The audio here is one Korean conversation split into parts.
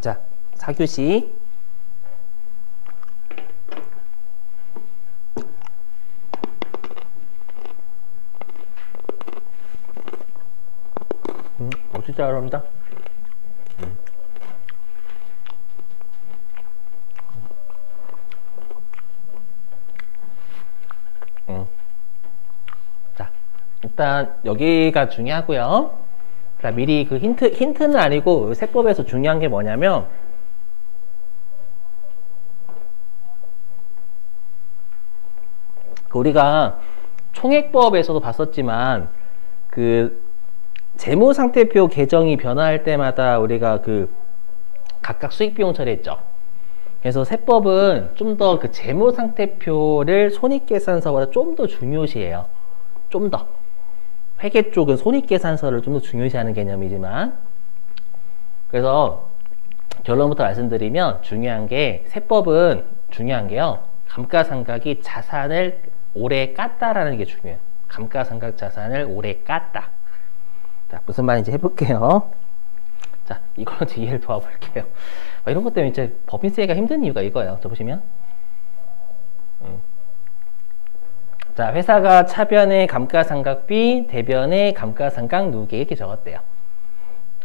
자, 4교시. 진짜 어렵다. 자, 일단 여기가 중요하고요. 자, 미리 그 힌트는 아니고 세법에서 중요한 게 뭐냐면 그 우리가 총액법에서도 봤었지만 그 재무상태표 계정이 변화할 때마다 우리가 그 각각 수익비용 처리했죠. 그래서 세법은 좀 더 그 재무상태표를 손익계산서보다 좀 더 중요시해요. 좀 더. 회계 쪽은 손익계산서를 좀 더 중요시하는 개념이지만, 그래서 결론부터 말씀드리면 중요한 게, 세법은 중요한 게요, 감가상각이 자산을 오래 깠다라는 게 중요해요. 감가상각 자산을 오래 깠다. 자, 무슨 말인지 해볼게요. 자, 이걸로 이해를 도와볼게요. 이런 것 때문에 이제 법인 쓰기가 힘든 이유가 이거예요. 저 보시면. 자, 회사가 차변의 감가상각비, 대변의 감가상각 누계 이렇게 적었대요.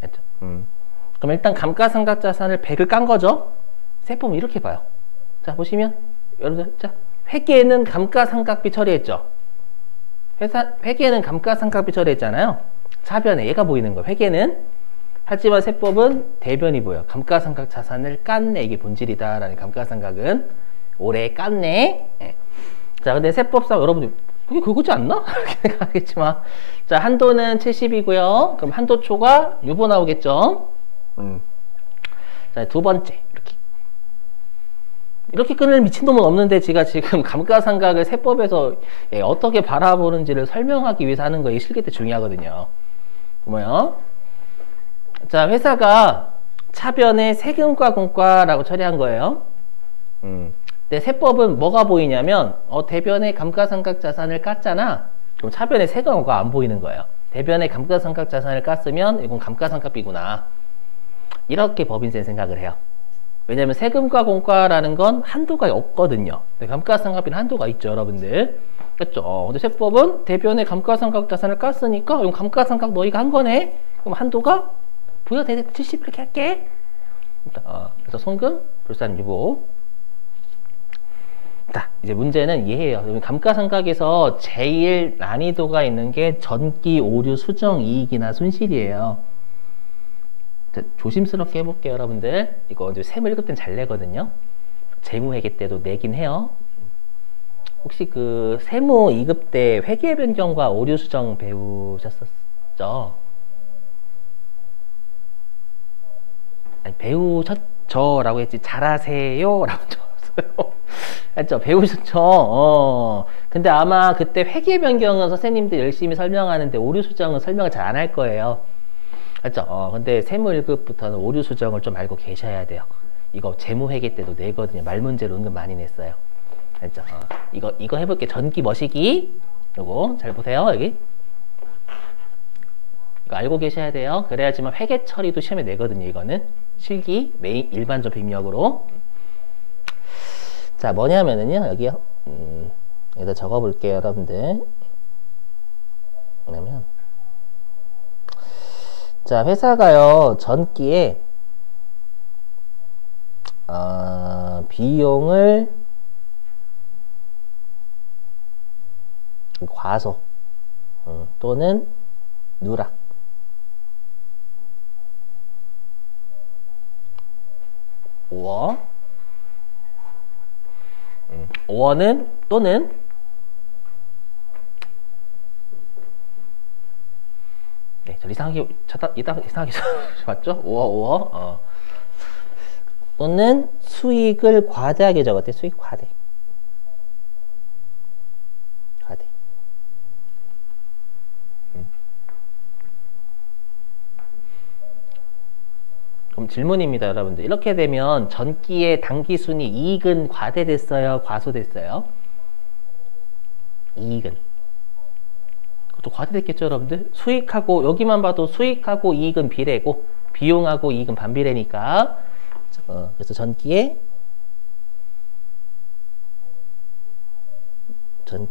알죠? 그럼 일단 감가상각 자산을 100을 깐 거죠? 세법은 이렇게 봐요. 자, 보시면 여러분들, 자, 회계에는 감가상각비 처리했죠? 회계에는 감가상각비 처리했잖아요. 차변에 얘가 보이는 거예요. 회계는. 하지만 세법은 대변이 보여. 감가상각 자산을 깠네. 이게 본질이다라는. 감가상각은 오래 깠네. 네. 자, 근데 세법상 여러분들 그게 그거지 않나? 이렇게 생각하겠지만, 자, 한도는 70이고요. 그럼 한도초가 유보 나오겠죠? 자, 두 번째 이렇게 끊을 미친놈은 없는데, 제가 지금 감가상각을 세법에서 어떻게 바라보는지를 설명하기 위해서 하는 거, 이 실기 때 중요하거든요. 뭐요? 자, 회사가 차변에 세금과 공과라고 처리한 거예요. 근데 세법은 뭐가 보이냐면, 대변에 감가상각 자산을 깠잖아. 그럼 차변에 세금과 안 보이는 거예요. 대변에 감가상각 자산을 깠으면 이건 감가상각비구나. 이렇게 법인세 생각을 해요. 왜냐면 세금과 공과라는 건 한도가 없거든요. 감가상각비는 한도가 있죠, 여러분들. 그렇죠? 근데 세법은 대변에 감가상각 자산을 깠으니까 이건 감가상각 너희가 한 거네. 그럼 한도가 부여되네. 70 이렇게 할게. 그래서 손금, 불산 유보. 자, 이제 문제는 이해해요. 감가상각에서 제일 난이도가 있는 게 전기, 오류, 수정, 이익이나 손실이에요. 자, 조심스럽게 해볼게요, 여러분들. 이거 이제 세무 1급 때는 잘 내거든요. 재무회계 때도 내긴 해요. 혹시 그 세무 2급 때 회계 변경과 오류 수정 배우셨었죠? 아니, 배우셨죠라고 했지 잘하세요 라고 적었어요. 알죠? 배우셨죠? 근데 아마 그때 회계 변경은 선생님들 열심히 설명하는데 오류 수정은 설명을 잘 안 할 거예요. 알죠? 근데 세무 1급부터는 오류 수정을 좀 알고 계셔야 돼요. 이거 재무회계 때도 내거든요. 말문제로 은근 많이 냈어요. 알죠? 이거 해볼게. 전기 머시기. 요거 잘 보세요. 여기. 이거 알고 계셔야 돼요. 그래야지만 회계 처리도 시험에 내거든요. 이거는 실기 메인 일반적 병력으로. 자, 뭐냐면은요, 여기요. 여기다 적어볼게요, 여러분들. 뭐냐면, 자, 회사가요 전기에 비용을 과소 또는 누락, 오어는 또는 네, 저 이상하게 맞죠? 오어 또는 수익을 과대하게 적었대. 수익 과대. 그럼 질문입니다, 여러분들. 이렇게 되면 전기의 당기순위 이익은 과대됐어요, 과소됐어요? 이익은. 그것도 과대됐겠죠, 여러분들? 수익하고, 여기만 봐도 수익하고 이익은 비례고, 비용하고 이익은 반비례니까. 그래서 전기의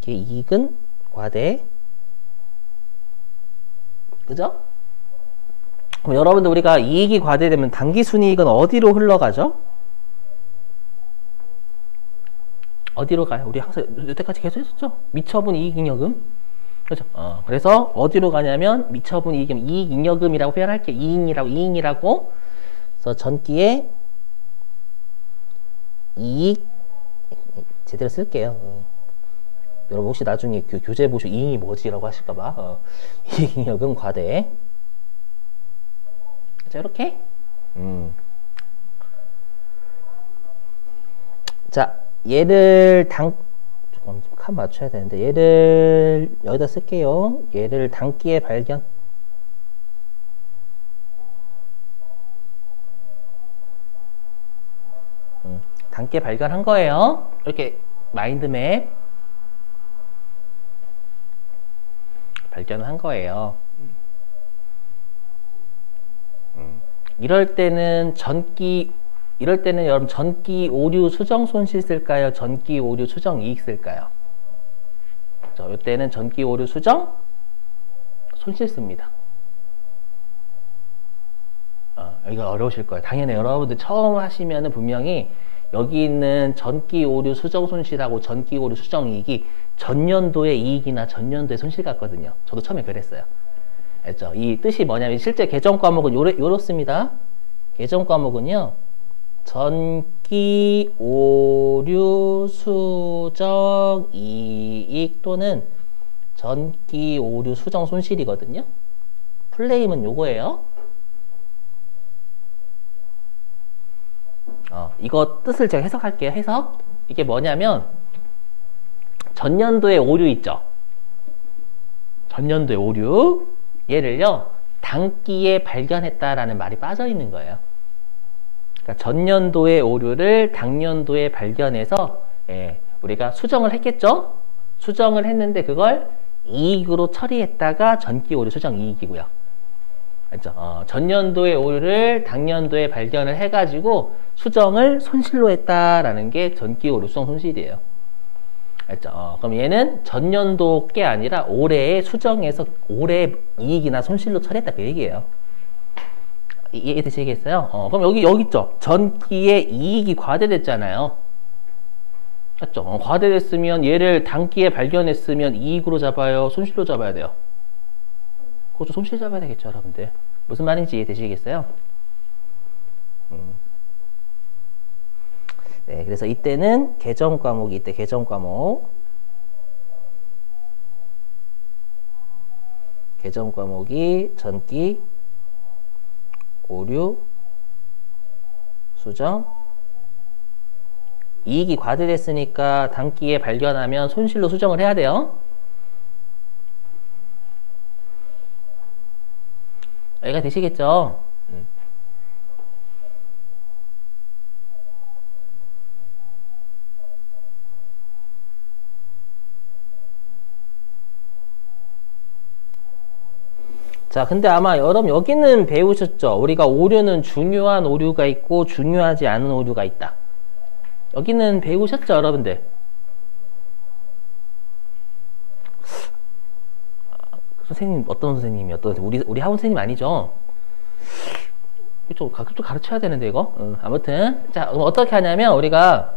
이익은 과대. 그죠? 그럼 여러분들 우리가 이익이 과대되면 당기순이익은 어디로 흘러가죠? 어디로 가요? 우리 항상 여태까지 계속 했었죠? 미처분 이익잉여금. 그죠? 그래서 어디로 가냐면 미처분 이익잉여금이라고 표현할게요. 이익이라고. 그래서 전기의 이익 제대로 쓸게요. 여러분 혹시 나중에 교재 보시고 이익이 뭐지라고 하실까봐 이익잉여금 과대. 자, 이렇게. 자, 얘를 조금 칸 맞춰야 되는데 얘를 여기다 쓸게요. 얘를 단기의 발견. 단기에 발견한 거예요. 이렇게 마인드맵 발견을 한 거예요. 이럴 때는 여러분 전기 오류 수정 손실 쓸까요? 전기 오류 수정 이익 쓸까요? 자, 이때는 전기 오류 수정 손실 씁니다. 여기가 어려우실 거예요. 당연히 여러분들 처음 하시면은 분명히 여기 있는 전기 오류 수정 손실하고 전기 오류 수정 이익이 전년도의 이익이나 전년도의 손실 같거든요. 저도 처음에 그랬어요. 알죠? 이 뜻이 뭐냐면 실제 개정 과목은 요렇습니다. 개정 과목은요. 전기 오류 수정 이익 또는 전기 오류 수정 손실이거든요. 플레임은 요거예요. 이거 뜻을 제가 해석할게요. 해석. 이게 뭐냐면 전년도에 오류 있죠. 전년도에 오류. 얘를요. 단기에 발견했다라는 말이 빠져 있는 거예요. 그러니까 전년도의 오류를 당년도에 발견해서 우리가 수정을 했겠죠. 수정을 했는데 그걸 이익으로 처리했다가 전기 오류 수정 이익이고요. 알죠? 전년도의 오류를 당년도에 발견을 해가지고 수정을 손실로 했다라는 게 전기 오류 수정 손실이에요. 알죠? 그럼 얘는 전년도 게 아니라 올해의 수정해서 올해 이익이나 손실로 처리했다 그 얘기예요. 이해되시겠어요? 그럼 여기 있죠? 전기의 이익이 과대됐잖아요. 맞죠? 과대됐으면 얘를 단기에 발견했으면 이익으로 잡아요? 손실로 잡아야 돼요? 그것도 손실 잡아야 되겠죠, 여러분들. 무슨 말인지 이해되시겠어요? 네, 그래서 이때는 개정 과목이 개정 과목이 전기 오류 수정 이익이 과대됐으니까 단기에 발견하면 손실로 수정을 해야 돼요. 여기가 되시겠죠? 자, 근데 아마 여러분 여기는 배우셨죠? 우리가 오류는 중요한 오류가 있고 중요하지 않은 오류가 있다. 여기는 배우셨죠, 여러분들? 선생님, 어떤 선생님이, 우리 학원 선생님 아니죠? 좀 가르쳐야 되는데, 이거? 아무튼. 자, 그럼 어떻게 하냐면, 우리가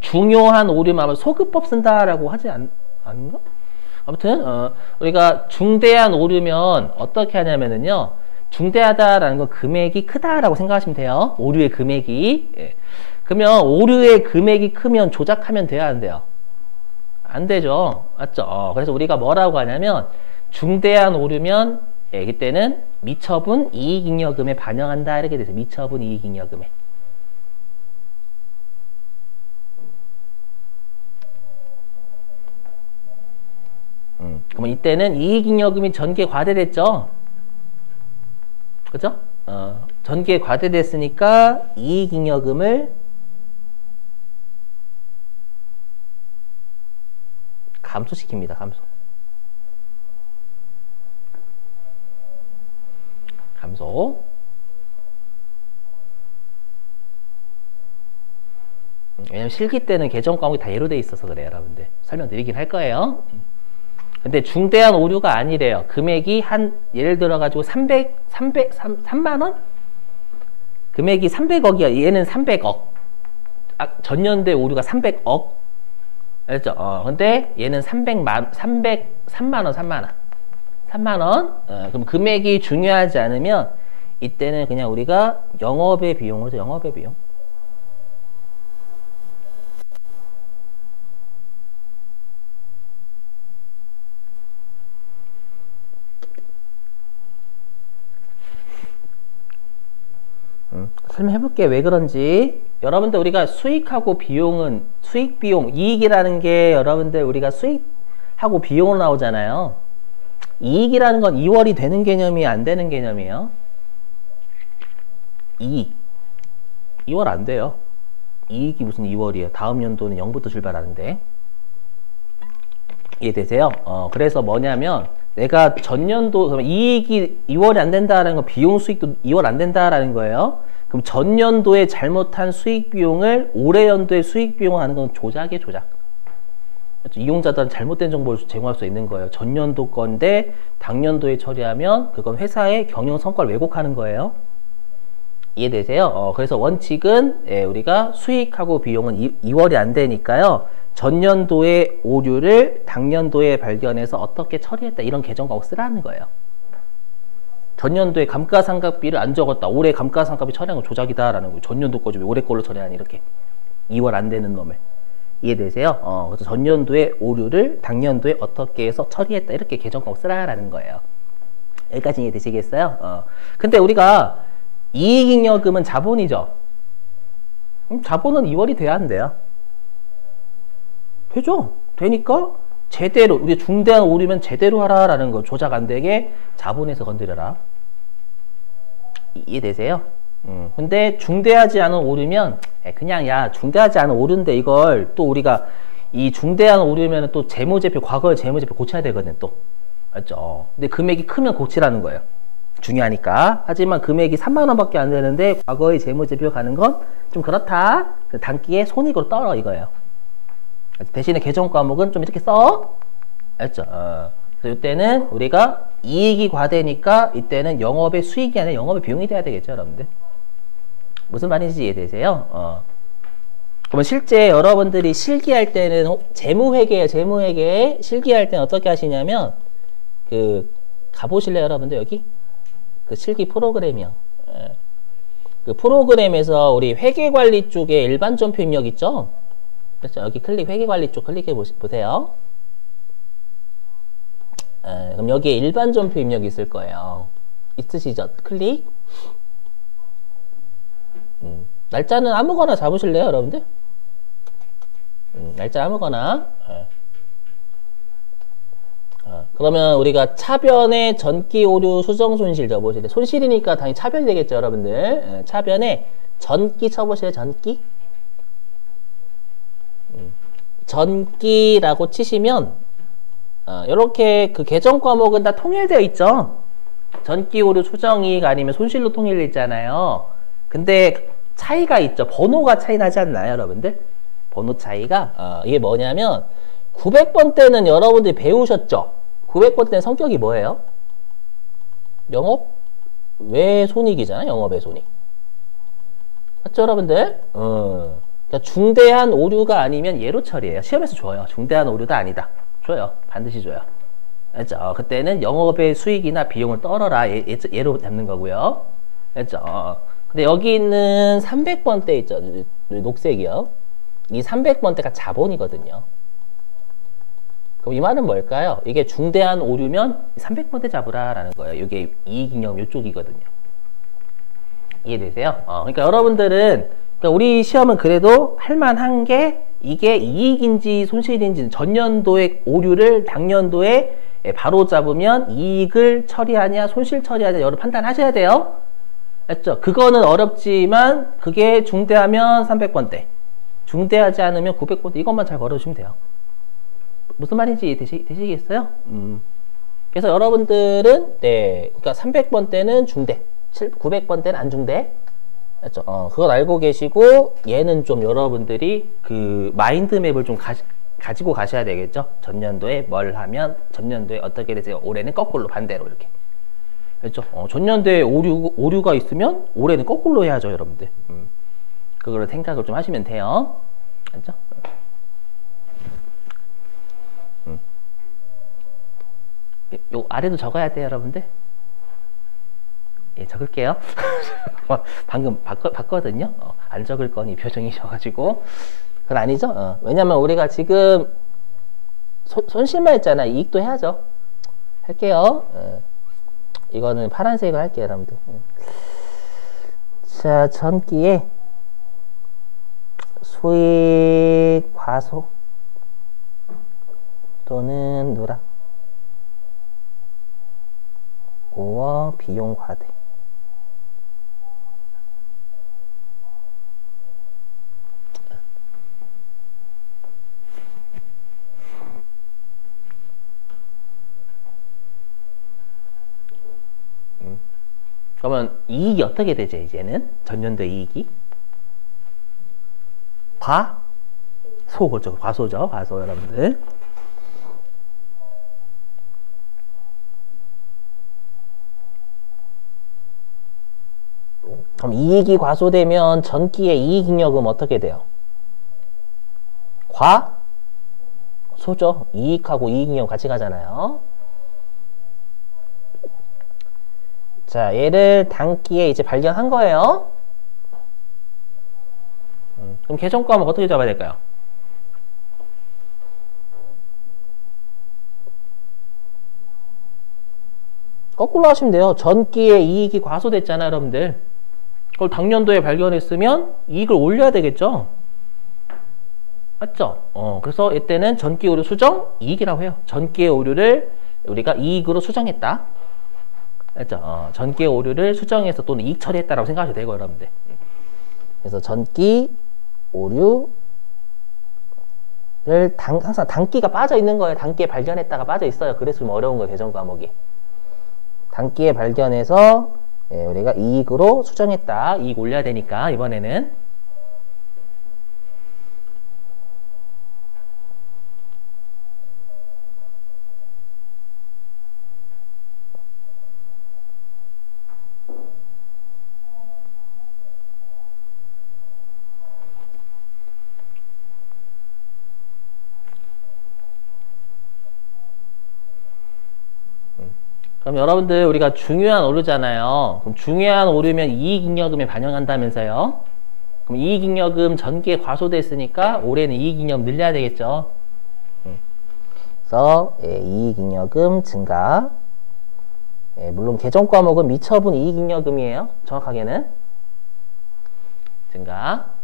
중요한 오류만 소급법 쓴다라고 하지 않는가? 아무튼, 우리가 중대한 오류면 어떻게 하냐면은요, 중대하다라는 건 금액이 크다라고 생각하시면 돼요. 오류의 금액이. 예. 그러면 오류의 금액이 크면 조작하면 돼야 안 돼요? 안 되죠. 맞죠? 그래서 우리가 뭐라고 하냐면, 중대한 오류면, 이때는 미처분 이익잉여금에 반영한다. 이렇게 돼서 미처분 이익잉여금에. 그러면 이때는 이익잉여금이 전기에 과대됐죠? 그죠? 전기에 과대됐으니까 이익잉여금을 감소시킵니다. 감소. 왜냐면 실기 때는 계정 과목이 다 예로 돼 있어서 그래요, 여러분들. 설명드리긴 할 거예요. 근데 중대한 오류가 아니래요. 금액이 예를 들어가지고 3만 원? 금액이 300억이야. 얘는 300억. 전년도에 오류가 300억. 알죠? 근데 얘는 300만, 3만 원, 3만 원. 3만 원? 그럼 금액이 중요하지 않으면 이때는 그냥 우리가 영업의 비용으로 써, 영업의 비용. 설명해볼게. 왜 그런지. 여러분들 우리가 수익하고 비용은 수익 비용 이익이라는 게 여러분들 우리가 수익하고 비용으로 나오잖아요. 이익이라는 건 2월이 되는 개념이 안 되는 개념이에요. 이익 2월 안 돼요. 이익이 무슨 2월이에요. 다음 연도는 0부터 출발하는데. 이해되세요? 그래서 뭐냐면 내가 전년도 그럼 이익이 2월이 안 된다라는 건 비용 수익도 2월 안 된다라는 거예요. 그럼 전년도에 잘못한 수익 비용을 올해 연도에 수익 비용을 하는 건 조작이에요, 조작. 이용자들은 잘못된 정보를 제공할 수 있는 거예요. 전년도 건데 당년도에 처리하면 그건 회사의 경영 성과를 왜곡하는 거예요. 이해되세요? 그래서 원칙은 우리가 수익하고 비용은 2월이 안 되니까요. 전년도의 오류를 당년도에 발견해서 어떻게 처리했다 이런 계정 과목 쓰라는 거예요. 전년도에 감가상각비를 안 적었다. 올해 감가상각비 처리한 건 조작이다라는 거예요. 전년도 거지 왜 올해 걸로 처리하니 이렇게. 2월 안 되는 놈을. 이해되세요? 그래서 전년도의 오류를 당년도에 어떻게 해서 처리했다 이렇게 계정 과목 쓰라라는 거예요. 여기까지 이해되시겠어요? 근데 우리가 이익잉여금은 자본이죠. 자본은 2월이 돼야 한대요. 되죠? 되니까 제대로 우리 중대한 오류면 제대로 하라라는 거. 조작 안 되게 자본에서 건드려라. 이해되세요? 근데 중대하지 않은 오류면 그냥 야 중대하지 않은 오류인데 이걸 또 우리가 이 중대한 오류면 또 재무제표 과거의 재무제표 고쳐야 되거든 또. 맞죠? 근데 금액이 크면 고치라는 거예요. 중요하니까. 하지만 금액이 3만 원밖에 안 되는데 과거의 재무제표 가는 건 좀 그렇다. 단기에 손익으로 떨어 이거예요. 대신에 계정 과목은 좀 이렇게 써. 알죠? 그래서 이때는 우리가 이익이 과대니까 이때는 영업의 수익이 아니라 영업의 비용이 돼야 되겠죠, 여러분들. 무슨 말인지 이해되세요? 그러면 실제 여러분들이 실기할 때는 재무회계예요, 재무회계. 실기할 때는 어떻게 하시냐면 가보실래요, 여러분들 여기? 그 실기 프로그램이요. 그 프로그램에서 우리 회계관리 쪽에 일반 점표 입력 있죠? 그렇죠. 여기 회계관리 쪽 클릭해 보세요. 그럼 여기에 일반 점표 입력이 있을 거예요. 있으시죠? 클릭. 날짜는 아무거나 잡으실래요, 여러분들? 날짜 아무거나. 그러면 우리가 차변에 전기 오류 수정 손실 적어보실래요? 손실이니까 당연히 차변이 되겠죠, 여러분들. 차변에 전기 쳐보실래요, 전기? 전기라고 치시면 이렇게 그 계정 과목은 다 통일되어 있죠. 전기 오류 수정이익 아니면 손실로 통일되어 있잖아요. 근데 차이가 있죠. 번호가 차이 나지 않나요, 여러분들? 번호 차이가 이게 뭐냐면 900번 때는 여러분들이 배우셨죠. 900번 때는 성격이 뭐예요? 영업 외 손익이잖아요. 영업의 손익. 맞죠, 여러분들? 그러니까 중대한 오류가 아니면 예로 처리해요. 시험에서 줘요. 중대한 오류가 아니다. 줘요. 반드시 줘요. 알죠? 그때는 영업의 수익이나 비용을 떨어라. 예로 잡는 거고요. 알죠? 근데 여기 있는 300번대 있죠? 녹색이요. 이 300번대가 자본이거든요. 그럼 이 말은 뭘까요? 이게 중대한 오류면 300번대 잡으라라는 거예요. 이게 이익잉여금 이쪽이거든요. 이해되세요? 그러니까 여러분들은 그러니까 우리 시험은 그래도 할만한 게 이게 이익인지 손실인지 전년도의 오류를 당년도에 바로 잡으면 이익을 처리하냐 손실 처리하냐 여러 판단하셔야 돼요. 맞죠? 그거는 어렵지만 그게 중대하면 300번대 중대하지 않으면 900번대 이것만 잘 걸어주시면 돼요. 무슨 말인지 되시겠어요? 그래서 여러분들은 그러니까 300번대는 중대 900번대는 안 중대 그렇죠? 그걸 알고 계시고 얘는 좀 여러분들이 그 마인드맵을 좀 가지고 가셔야 되겠죠? 전년도에 뭘 하면 전년도에 어떻게 되세요? 올해는 거꾸로 반대로 이렇게. 그렇죠? 전년도에 오류가 있으면 올해는 거꾸로 해야죠, 여러분들. 그거를 생각을 좀 하시면 돼요. 알죠? 요 아래도 적어야 돼요, 여러분들. 예, 적을게요. 방금 봤거든요. 안 적을 거니 표정이셔가지고. 그건 아니죠? 왜냐면 우리가 지금 손실만 했잖아. 이익도 해야죠. 할게요. 이거는 파란색으로 할게요, 여러분들. 자, 전기에 수익 과소 또는 누락 5억 비용 과대. 그러면 이익이 어떻게 되죠, 이제는? 전년도 이익이? 과소, 그렇죠. 과소죠. 과소, 여러분들. 그럼 이익이 과소되면 전기의 이익잉여금 어떻게 돼요? 과소죠. 이익하고 이익잉여금 같이 가잖아요. 자, 얘를 단기에 이제 발견한 거예요. 그럼 계정과목 어떻게 잡아야 될까요? 거꾸로 하시면 돼요. 전기의 이익이 과소됐잖아요, 여러분들. 그걸 당년도에 발견했으면 이익을 올려야 되겠죠? 맞죠? 그래서 이때는 전기 오류 수정 이익이라고 해요. 전기의 오류를 우리가 이익으로 수정했다. 맞죠? 전기의 오류를 수정해서 또는 이익 처리했다라고 생각하셔도 되고, 여러분들. 그래서 전기 오류를 항상 단기가 빠져 있는 거예요. 단기에 발견했다가 빠져 있어요. 그래서 좀 어려운 거예요, 계정 과목이. 단기에 발견해서 우리가 이익으로 수정했다. 이익 올려야 되니까 이번에는. 그럼 여러분들 우리가 중요한 오류잖아요. 그럼 중요한 오류면 이익잉여금에 반영한다면서요. 그럼 이익잉여금 전기에 과소됐으니까 올해는 이익잉여금 늘려야 되겠죠. 그래서 이익잉여금 증가. 물론 계정 과목은 미처분 이익잉여금이에요. 정확하게는 증가.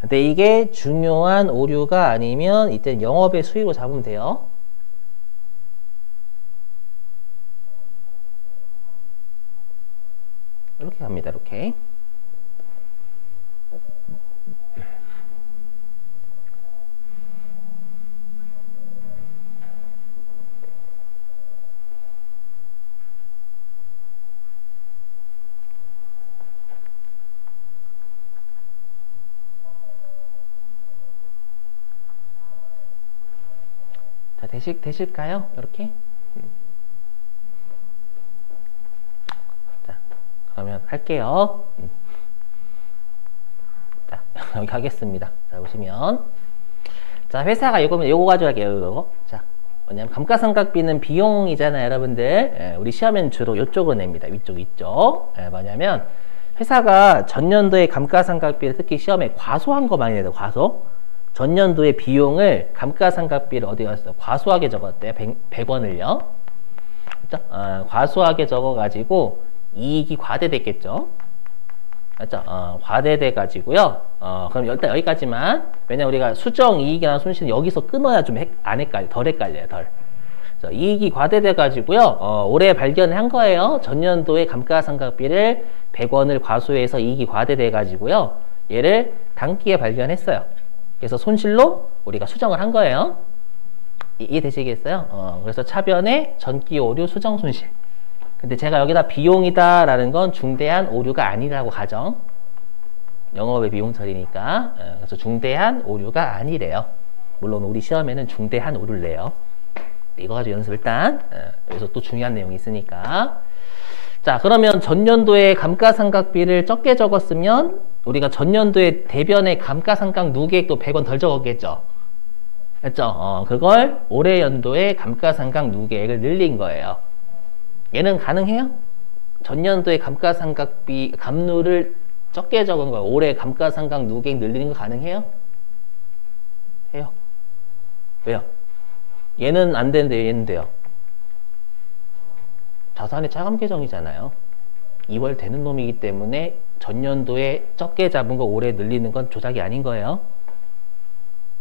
근데 이게 중요한 오류가 아니면 이때 영업의 수익으로 잡으면 돼요. 이렇게 갑니다. 이렇게. 자, 되실까요? 이렇게. 자, 그러면 할게요. 자, 여기 가겠습니다. 자, 보시면. 자, 회사가 요거 가져갈게요. 요거. 자, 뭐냐면 감가상각비는 비용이잖아요, 여러분들. 우리 시험엔 주로 요쪽을 냅니다. 위쪽. 뭐냐면 회사가 전년도에 감가상각비를 특히 시험에 과소한 거 많이 내요. 과소. 전년도의 비용을 감가상각비를 어디 갔어요? 과소하게 적었대요. 100원을요. 그렇죠? 과소하게 적어가지고 이익이 과대됐겠죠. 맞죠? 과대돼 가지고요. 그럼 일단 여기까지만. 왜냐면 우리가 수정 이익이나 손실은 여기서 끊어야 좀 덜 헷갈려요. 그래서 이익이 과대돼 가지고요. 올해 발견한 거예요. 전년도에 감가상각비를 100원을 과소해서 이익이 과대돼 가지고요. 얘를 단기에 발견했어요. 그래서 손실로 우리가 수정을 한 거예요. 이해되시겠어요? 그래서 차변에 전기 오류 수정 손실. 근데 제가 여기다 비용이다라는 건 중대한 오류가 아니라고 가정. 영업의 비용 처리니까. 그래서 중대한 오류가 아니래요. 물론 우리 시험에는 중대한 오류를 내요. 이거 가지고 연습 일단. 여기서 또 중요한 내용이 있으니까. 자, 그러면 전년도에 감가상각비를 적게 적었으면 우리가 전년도에 대변의 감가상각 누계액도 100원 덜 적었겠죠. 했죠? 그걸 올해 연도에 감가상각 누계액을 늘린 거예요. 얘는 가능해요? 전년도에 감가상각비 감누를 적게 적은 거예요. 올해 감가상각 누계액 늘리는 거 가능해요? 해요. 왜요? 얘는 안 되는데 얘는 돼요. 자산의 차감 계정이잖아요. 2월 되는 놈이기 때문에 전년도에 적게 잡은 거 올해 늘리는 건 조작이 아닌 거예요.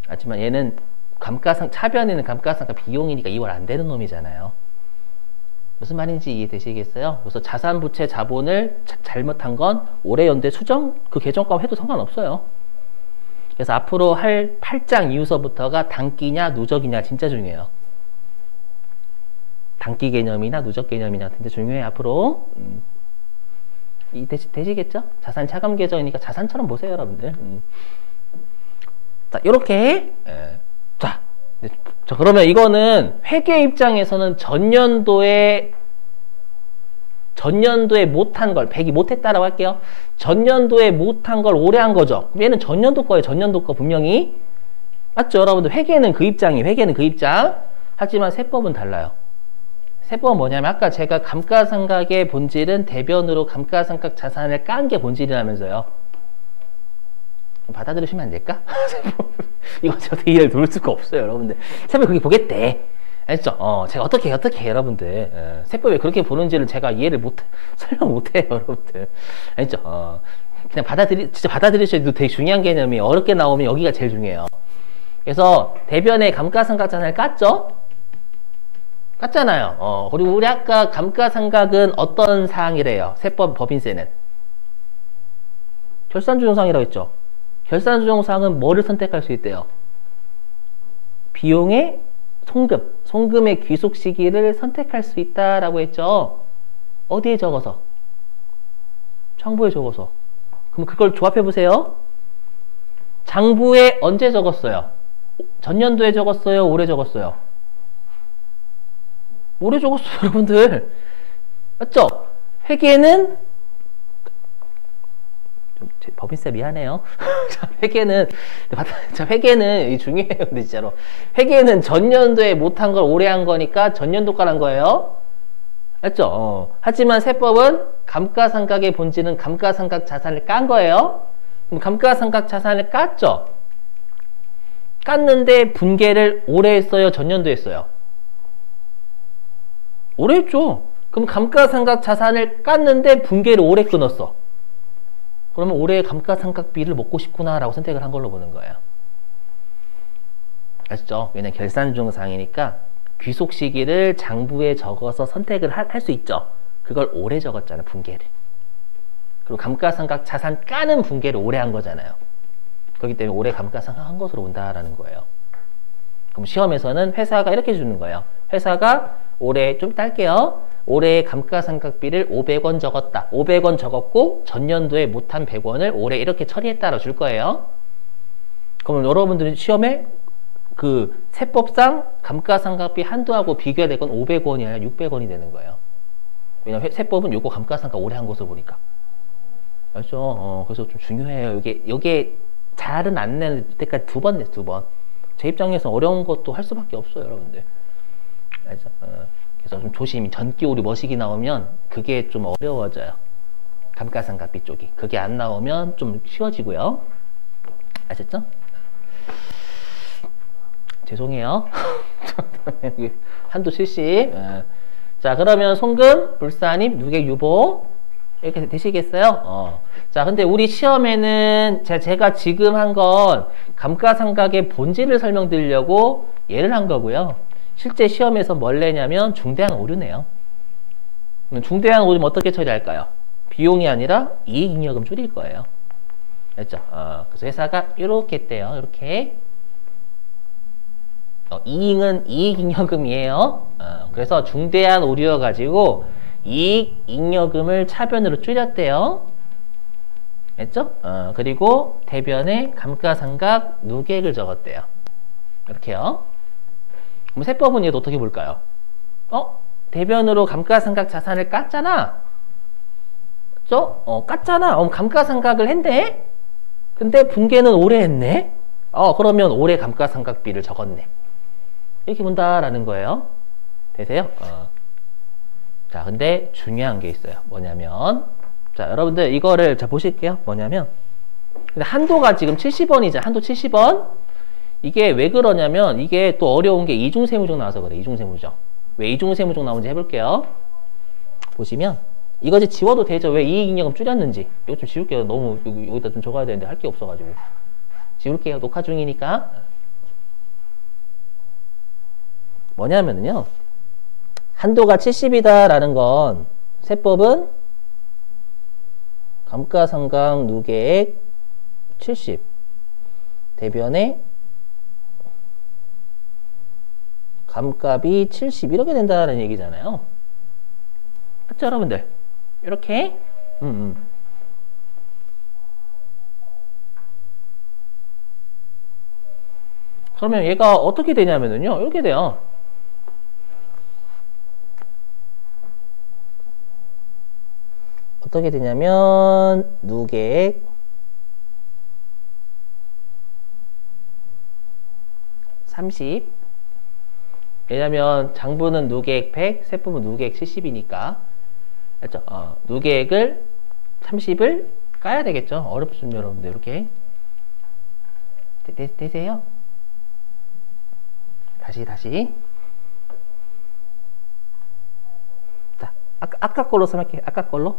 하지만 얘는 차변에는 감가상각 비용이니까 2월 안 되는 놈이잖아요. 무슨 말인지 이해되시겠어요? 그래서 자산부채 자본을 잘못한 건 올해 연도에 수정 그 계정값 해도 상관없어요. 그래서 앞으로 할 8장 이후서부터가 단기냐 누적이냐 진짜 중요해요. 단기 개념이나 누적 개념이나 진짜 중요해요. 앞으로 되시겠죠? 자산 차감 계정이니까 자산처럼 보세요, 여러분들. 자, 요렇게 자, 그러면 이거는 회계 입장에서는 전년도에 못한 걸 100이 못했다라고 할게요. 전년도에 못한 걸 올해 한 거죠. 얘는 전년도 거예요. 전년도 거 분명히. 맞죠? 여러분들 회계는 그 입장이에요. 회계는 그 입장. 하지만 세법은 달라요. 세법은 뭐냐면 아까 제가 감가상각의 본질은 대변으로 감가상각 자산을 깐 게 본질이라면서요. 받아들이시면 안 될까? 이거 제가 어떻게 이해를 도울 수가 없어요, 여러분들. 세법이 그렇게 보겠대. 알죠? 제가 어떻게 여러분들. 세법이 그렇게 보는지를 제가 이해를 설명 못해요, 여러분들. 알죠? 그냥 진짜 받아들이셔도 되게 중요한 개념이 어렵게 나오면 여기가 제일 중요해요. 그래서 대변에 감가상각 자산을 깠죠? 깠잖아요. 그리고 우리 아까 감가상각은 어떤 사항이래요? 세법 법인세는. 결산주종사항이라고 했죠? 결산주종사항은 뭐를 선택할 수 있대요? 비용의 송금의 귀속 시기를 선택할 수 있다라고 했죠? 어디에 적어서? 장부에 적어서. 그럼 그걸 조합해 보세요. 장부에 언제 적었어요? 전년도에 적었어요? 올해 적었어요? 올해 적었어요, 여러분들. 맞죠? 회계는 법인세 미안해요. 회계는 중요해요. 근데 진짜로 회계는 전년도에 못한 걸 올해 한 거니까 전년도 거란 거예요. 맞죠? 하지만 세법은 감가상각의 본질은 감가상각 자산을 깐 거예요. 그럼 감가상각 자산을 깠죠. 깠는데 분계를 올해 했어요, 전년도에 했어요? 올해 했죠. 그럼 감가상각 자산을 깠는데 분계를 올해 끊었어. 그러면 올해 감가상각비를 먹고 싶구나 라고 선택을 한 걸로 보는 거예요. 아시죠? 왜냐면 결산주종사항이니까 귀속 시기를 장부에 적어서 선택을 할 수 있죠. 그걸 올해 적었잖아요, 분계를. 그리고 감가상각 자산 까는 분계를 올해 한 거잖아요. 그렇기 때문에 올해 감가상각 한 것으로 온다라는 거예요. 그럼 시험에서는 회사가 이렇게 주는 거예요. 회사가 올해 좀 딸게요. 올해 감가상각비를 500원 적었다. 500원 적었고 전년도에 못한 100원을 올해 이렇게 처리했다라고 줄 거예요. 그러면 여러분들이 시험에 그 세법상 감가상각비 한도하고 비교해야 될 건 500원이 아니라 600원이 되는 거예요. 왜냐면 세법은 요거 감가상각 올해 한 것을 보니까. 알죠? 그래서 좀 중요해요. 이게 잘은 안 내는 때까지 2번 냈어, 2번. 제 입장에서 어려운 것도 할 수밖에 없어요, 여러분들. 알죠? 그래서 좀 조심히 전기 오류 머시기 나오면 그게 좀 어려워져요. 감가상각비 쪽이. 그게 안 나오면 좀 쉬워지고요. 아셨죠? 죄송해요. 한도 70. 자, 그러면 송금, 불산입, 누계, 유보 이렇게 되시겠어요? 자, 근데 우리 시험에는 제가 지금 한 건 감가상각의 본질을 설명드리려고 예를 한 거고요. 실제 시험에서 뭘 내냐면 중대한 오류네요. 중대한 오류면 어떻게 처리할까요? 비용이 아니라 이익잉여금 줄일 거예요. 됐죠? 그래서 회사가 이렇게 했대요. 이렇게. 이익은 이익잉여금이에요. 그래서 중대한 오류여가지고 이익잉여금을 차변으로 줄였대요. 됐죠? 그리고 대변에 감가상각 누계액을 적었대요. 이렇게요. 그럼 세법은 얘도 어떻게 볼까요? 대변으로 감가상각 자산을 깠잖아. 그죠? 깠잖아. 감가상각을 했네? 근데 분계는 올해 했네? 그러면 올해 감가상각비를 적었네. 이렇게 본다라는 거예요. 되세요? 자, 근데 중요한 게 있어요. 뭐냐면, 자, 여러분들 이거를 자 보실게요. 뭐냐면, 근데 한도가 지금 70원이죠. 한도 70원. 이게 왜 그러냐면, 이게 또 어려운 게 이중세무적 나와서 그래. 이중세무적. 왜 이중세무적 나오는지 해볼게요. 보시면, 이거 이제 지워도 되죠. 왜 이익잉여금 줄였는지. 이거 좀 지울게요. 너무 여기다 좀 적어야 되는데 할 게 없어가지고. 지울게요. 녹화 중이니까. 뭐냐면요. 한도가 70이다라는 건 세법은 감가상각 누계액 70 대변에 감값이 70 이렇게 된다는 얘기잖아요. 맞죠, 여러분들? 이렇게 그러면 얘가 어떻게 되냐면요. 이렇게 돼요. 어떻게 되냐면 누계액 30 왜냐면 장부는 누계액 100 세법은 누계액 70이니까 알죠? 누계액을 30을 까야 되겠죠. 어렵습니다 여러분들. 이렇게 되세요? 다시 자, 아까 걸로 써볼게요. 아까 걸로.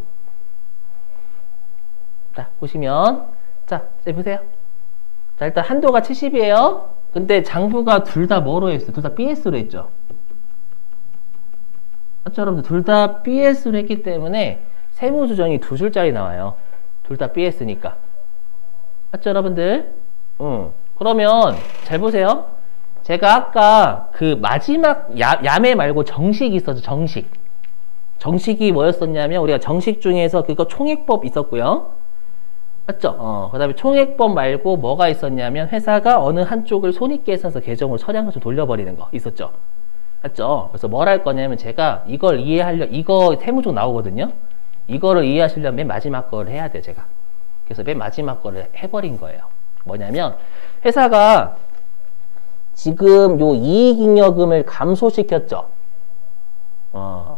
자, 보시면 자, 보세요. 자, 일단 한도가 70이에요. 근데 장부가 둘 다 뭐로 했어요? 둘 다 BS로 했죠. 맞죠, 여러분들? 둘 다 BS로 했기 때문에 세무조정이 두 줄짜리 나와요. 둘 다 BS니까. 맞죠, 여러분들? 그러면 잘 보세요. 제가 아까 그 마지막 야매 말고 정식이 있었죠. 정식이 뭐였었냐면 우리가 정식 중에서 그거 총액법 있었고요. 맞죠? 그 다음에 총액법 말고 뭐가 있었냐면 회사가 어느 한쪽을 손익계산서 계정으로 처리한 것을 돌려버리는 거 있었죠. 맞죠? 그래서 뭘 할 거냐면 제가 이걸 이거 세무적 나오거든요. 이거를 이해하시려면 맨 마지막 거를 해야 돼요, 제가. 그래서 맨 마지막 거를 해버린 거예요. 뭐냐면 회사가 지금 요 이익잉여금을 감소시켰죠.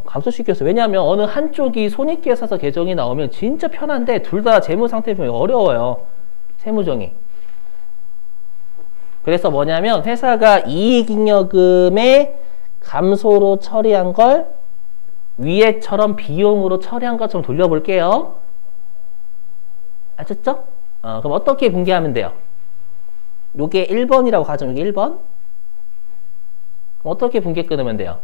감소시켰어요. 왜냐하면 어느 한쪽이 손익계산서 계정이 나오면 진짜 편한데 둘 다 재무상태 보면 어려워요. 세무정이. 그래서 뭐냐면 회사가 이익잉여금의 감소로 처리한 걸 위에처럼 비용으로 처리한 것처럼 돌려볼게요. 아셨죠? 그럼 어떻게 분개하면 돼요? 요게 1번이라고 가정. 요게 1번. 그럼 어떻게 분개 끊으면 돼요?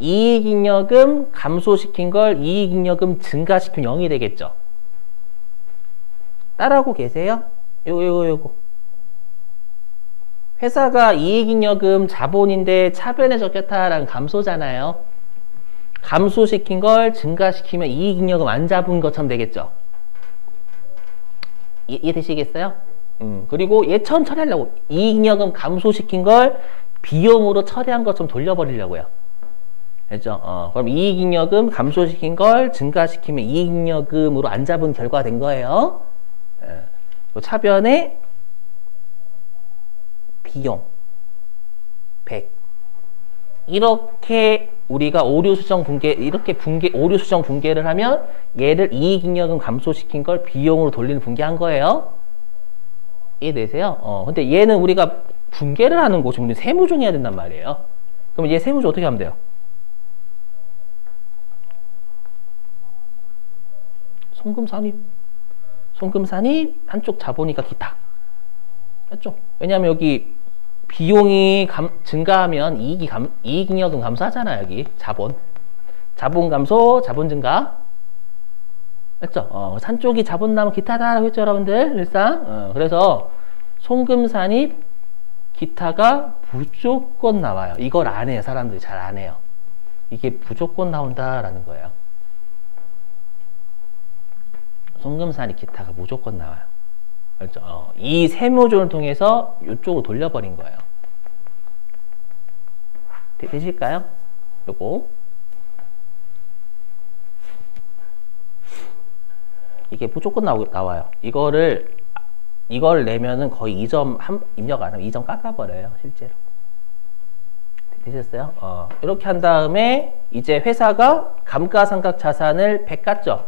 이익잉여금 감소시킨 걸 이익잉여금 증가시키면 0이 되겠죠. 따라하고 계세요? 요거. 회사가 이익잉여금 자본인데 차변에 적겠다라는 감소잖아요. 감소시킨 걸 증가시키면 이익잉여금 안 잡은 것처럼 되겠죠. 이해되시겠어요? 그리고 얘처럼 처리하려고 이익잉여금 감소시킨 걸 비용으로 처리한 것처럼 돌려버리려고요. 알죠? 그럼 이익잉여금 감소시킨 걸 증가시키면 이익잉여금으로 안 잡은 결과가 된 거예요. 차변에 비용 100 이렇게 우리가 오류수정 분계 오류수정 분계를 하면 얘를 이익잉여금 감소시킨 걸 비용으로 돌리는 분계한 거예요. 이해되세요? 근데 얘는 우리가 분계를 하는 거 종류 세무종 해야 된단 말이에요. 그럼 얘 세무종 어떻게 하면 돼요? 송금산입 한쪽 자본이니까 기타. 맞죠? 왜냐하면 여기 비용이 증가하면 이익잉여금 감소하잖아요. 여기 자본 감소, 자본 증가. 맞죠? 한쪽이 자본 남은 기타다라고 했죠, 여러분들. 일상. 그래서 송금산입 기타가 무조건 나와요. 이걸 안 해요. 사람들이 잘 안 해요. 이게 무조건 나온다라는 거예요. 송금사니 기타가 무조건 나와요. 그렇죠? 이 세모조를 통해서 이쪽으로 돌려버린 거예요. 되실까요? 요거 이게 무조건 나와요. 이걸 내면은 거의 2점 입력 안 하면 2점 깎아버려요. 실제로. 되셨어요? 이렇게 한 다음에 이제 회사가 감가상각 자산을 100 깠죠.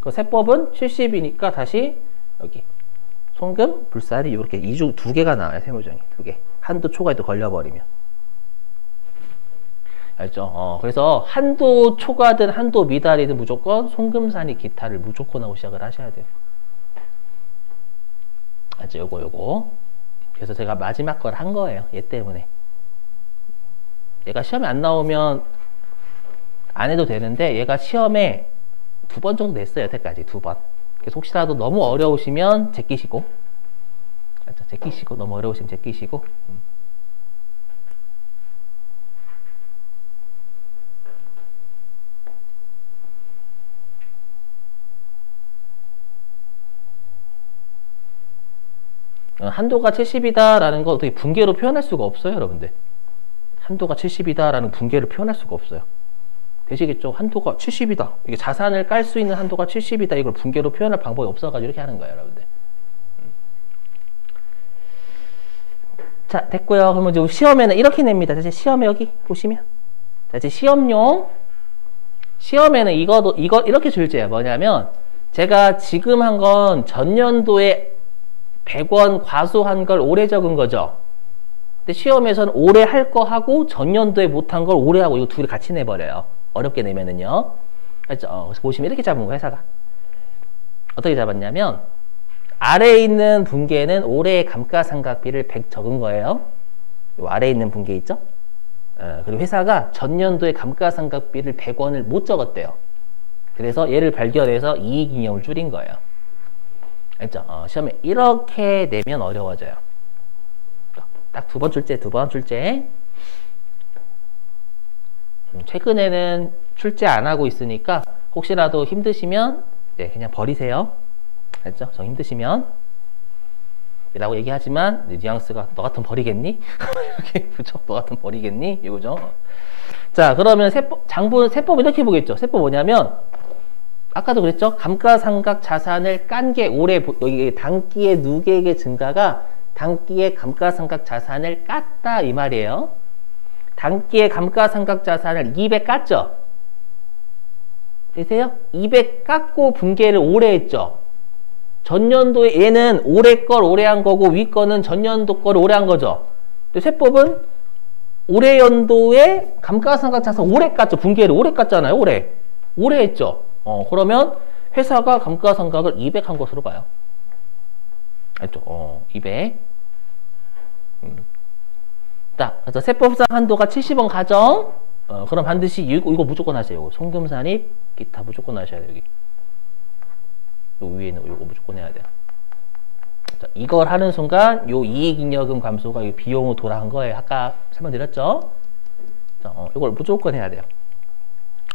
그 세법은 70이니까 다시 여기 송금, 불사리 이렇게 두 개가 나와요. 세무정이 두 개. 한도 초과에도 걸려버리면. 알죠? 그래서 한도 초과든 한도 미달이든 무조건 송금사니 기타를 무조건 하고 시작을 하셔야 돼요. 알죠? 요거. 그래서 제가 마지막 걸 한 거예요. 얘 때문에. 얘가 시험에 안 나오면 안 해도 되는데 얘가 시험에 2번 정도 냈어요. 여태까지 2번. 그래서 혹시라도 너무 어려우시면 제끼시고, 알죠? 제끼시고, 너무 어려우시면 제끼시고. 한도가 70이다라는 거 어떻게 분계로 표현할 수가 없어요, 여러분들. 한도가 70이다라는 분계를 표현할 수가 없어요. 되시겠죠? 한도가 70이다. 이게 자산을 깔 수 있는 한도가 70이다. 이걸 분계로 표현할 방법이 없어가지고 이렇게 하는 거예요, 여러분들. 자, 됐고요. 그러면 이제 시험에는 이렇게 냅니다. 이제 시험에 여기 보시면. 자, 이제 시험에는 이거 이렇게 출제해요. 뭐냐면 제가 지금 한 건 전년도에 100원 과소한 걸 올해 적은 거죠. 근데 시험에서는 올해 할 거 하고 전년도에 못한 걸 올해 하고 이거 둘이 같이 내버려요. 어렵게 내면은요. 그래서 보시면 이렇게 잡은 거예요, 회사가. 어떻게 잡았냐면 아래에 있는 분계는 올해의 감가상각비를 100 적은 거예요. 요 아래에 있는 분계 있죠? 그리고 회사가 전년도에 감가상각비를 100원을 못 적었대요. 그래서 얘를 발견해서 이익잉여를 줄인 거예요. 알죠? 시험에 이렇게 내면 어려워져요. 딱 2번 출제, 2번 출제. 최근에는 출제 안 하고 있으니까 혹시라도 힘드시면 네, 그냥 버리세요. 알죠? 저 힘드시면 라고 얘기하지만 뉘앙스가 너 같으면 버리겠니? 이렇게 그쵸? 너 같으면 버리겠니? 이거죠. 자, 그러면 세법 이렇게 보겠죠. 세법 뭐냐면 아까도 그랬죠. 감가상각 자산을 깐 게 올해 여기 단기의 누계액의 증가가 단기의 감가상각 자산을 깠다 이 말이에요. 단기의 감가상각 자산을 200 깠죠. 되세요? 200 깎고 분계를 올해 했죠. 전년도에 얘는 올해 걸 올해 한 거고 위 거는 전년도 걸 올해 한 거죠. 근데 세법은 올해 연도에 감가상각 자산 올해 깠죠. 분계를 올해 깠잖아요. 올해 했죠. 그러면 회사가 감가상각을 200 한 것으로 봐요. 알죠? 200. 자, 그래서 세법상 한도가 70원 가정. 그럼 반드시 이거 무조건 하세요. 송금산입, 기타 무조건 하셔야 돼요. 여기. 요 위에는 이거 무조건 해야 돼요. 자, 이걸 하는 순간 요 이익잉여금 감소가 비용으로 돌아간 거예요. 아까 설명드렸죠? 자, 이걸 무조건 해야 돼요.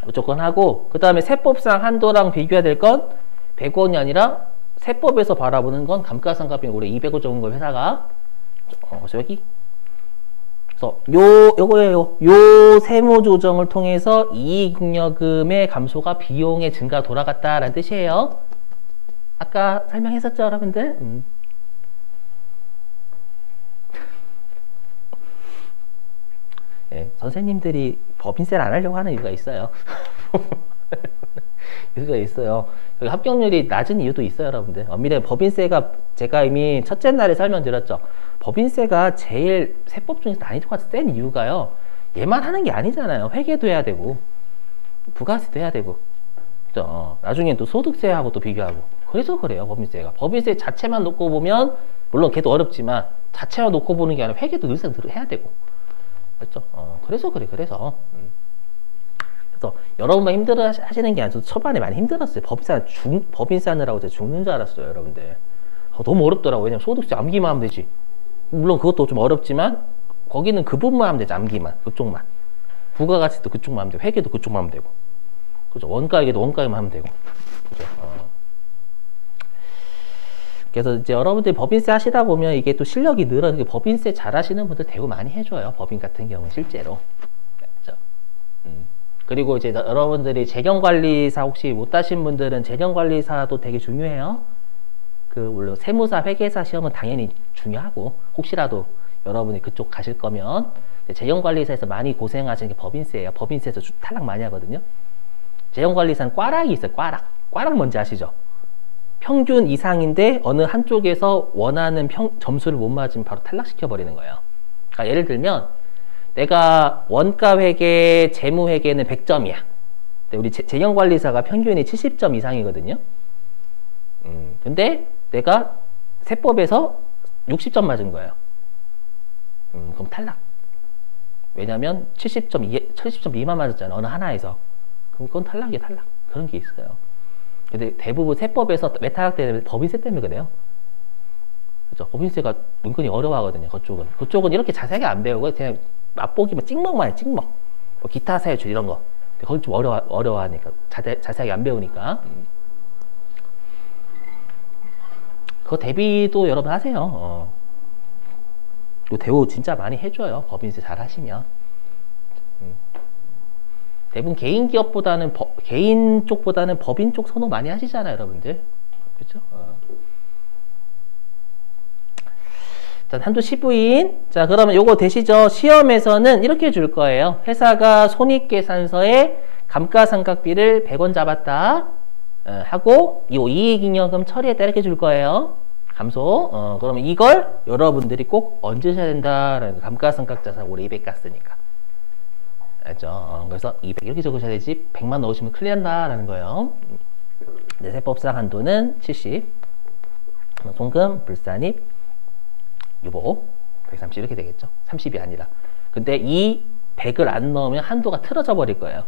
무조건 하고 그 다음에 세법상 한도랑 비교해야 될 건 100원이 아니라 세법에서 바라보는 건 감가상각비 올해 200원 적은 거 회사가. 그래서 여기 그래서 요거예요. 요 세무 조정을 통해서 이익잉여금의 감소가 비용의 증가 돌아갔다라는 뜻이에요. 아까 설명했었죠, 여러분들? 네, 선생님들이 법인세를 안 하려고 하는 이유가 있어요. 이유가 있어요. 합격률이 낮은 이유도 있어요, 여러분들. 엄밀히 법인세가 제가 이미 첫째 날에 설명드렸죠. 법인세가 제일 세법 중에서 난이도가 센 이유가요. 얘만 하는 게 아니잖아요. 회계도 해야 되고 부가세도 해야 되고 그죠? 나중에 또 소득세하고 또 비교하고 그래서 그래요. 법인세가. 법인세 자체만 놓고 보면 물론 걔도 어렵지만 자체만 놓고 보는 게 아니라 회계도 늘상 해야 되고 그렇죠? 그래서 그래. 그래서 여러분만 힘들어 하시는 게 아니라 초반에 많이 힘들었어요. 법인세 하느라고 제가 죽는 줄 알았어요, 여러분들. 너무 어렵더라고요. 왜냐면 소득세 암기만 하면 되지. 물론 그것도 좀 어렵지만 거기는 그 부분만 하면 되죠. 암기만. 그쪽만. 부가가치도 그쪽만 하면 되고 회계도 그쪽만 하면 되고. 그죠? 원가회계도 원가회만 하면 되고. 그죠? 그래서 이제 여러분들이 법인세 하시다 보면 이게 또 실력이 늘어서 법인세 잘 하시는 분들 대우 많이 해줘요. 법인 같은 경우는 실제로. 그렇죠? 그리고 이제 여러분들이 재경관리사 혹시 못 하신 분들은 재경관리사도 되게 중요해요. 그 물론 세무사, 회계사 시험은 당연히 중요하고 혹시라도 여러분이 그쪽 가실 거면 재경관리사에서 많이 고생하시는 게 법인세예요. 법인세에서 탈락 많이 하거든요. 재경관리사는 꽈락이 있어요. 꽈락. 꽈락 뭔지 아시죠? 평균 이상인데 어느 한쪽에서 원하는 점수를 못 맞으면 바로 탈락시켜 버리는 거예요. 그러니까 예를 들면 내가 원가회계, 재무회계는 100점이야. 근데 우리 재경관리사가 평균이 70점 이상이거든요. 근데 내가 세법에서 60점 맞은 거예요. 그럼 탈락. 왜냐면 70점 미만 맞았잖아. 어느 하나에서. 그럼 그건 탈락이야, 탈락. 그런 게 있어요. 근데 대부분 세법에서 왜 탈락되냐면 법인세 때문에 그래요. 그죠? 법인세가 은근히 어려워하거든요. 그쪽은 이렇게 자세하게 안 배우고 그냥 맛보기만 찍먹만 해, 찍먹. 뭐 기타 사유출 이런 거. 근데 거기 좀 어려워하니까. 자세하게 안 배우니까. 그거 대비도 여러분 하세요. 대우 진짜 많이 해줘요. 법인세 잘 하시면. 대부분 개인 기업보다는 개인 쪽보다는 법인 쪽 선호 많이 하시잖아요, 여러분들. 그렇죠? 자, 한도 15인. 자, 그러면 요거 되시죠? 시험에서는 이렇게 줄 거예요. 회사가 손익계산서에 감가상각비를 100원 잡았다. 하고 이 이익잉여금 처리했다 이렇게 줄 거예요. 감소. 그러면 이걸 여러분들이 꼭 얹으셔야 된다라는 감가상각자산 올해 200 갔으니까. 알죠? 그래서 200 이렇게 적으셔야 되지 100만 넣으시면 큰일 난다라는 거예요. 네, 세법상 한도는 70. 송금, 불산입, 유보 130 이렇게 되겠죠. 30이 아니라. 근데 이 100을 안 넣으면 한도가 틀어져 버릴 거예요.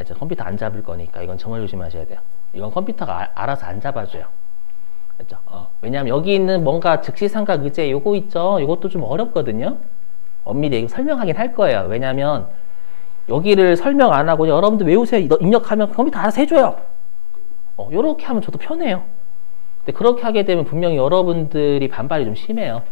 알죠? 컴퓨터 안 잡을 거니까 이건 정말 조심하셔야 돼요. 이건 컴퓨터가 알아서 안 잡아줘요. 그렇죠? 왜냐하면 여기 있는 뭔가 즉시상각 의제 요거 있죠? 요것도 좀 어렵거든요. 엄밀히 설명하긴 할 거예요. 왜냐하면 여기를 설명 안 하고 여러분들 외우세요. 입력하면 컴퓨터 알아서 해줘요. 요렇게 하면 저도 편해요. 근데 그렇게 하게 되면 분명히 여러분들이 반발이 좀 심해요.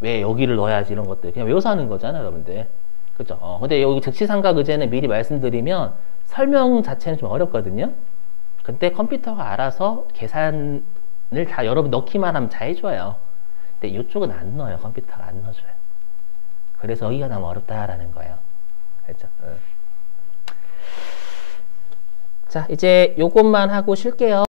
왜 여기를 넣어야지 이런 것들. 그냥 외워서 하는 거잖아요, 여러분들. 그죠? 근데 여기 즉시상각 의제는 미리 말씀드리면 설명 자체는 좀 어렵거든요. 근데 컴퓨터가 알아서 계산을 다 여러분 넣기만 하면 다 해줘요. 근데 이쪽은 안 넣어요. 컴퓨터가 안 넣어줘요. 그래서 여기가 너무 어렵다라는 거예요. 알죠? 자, 이제 요것만 하고 쉴게요.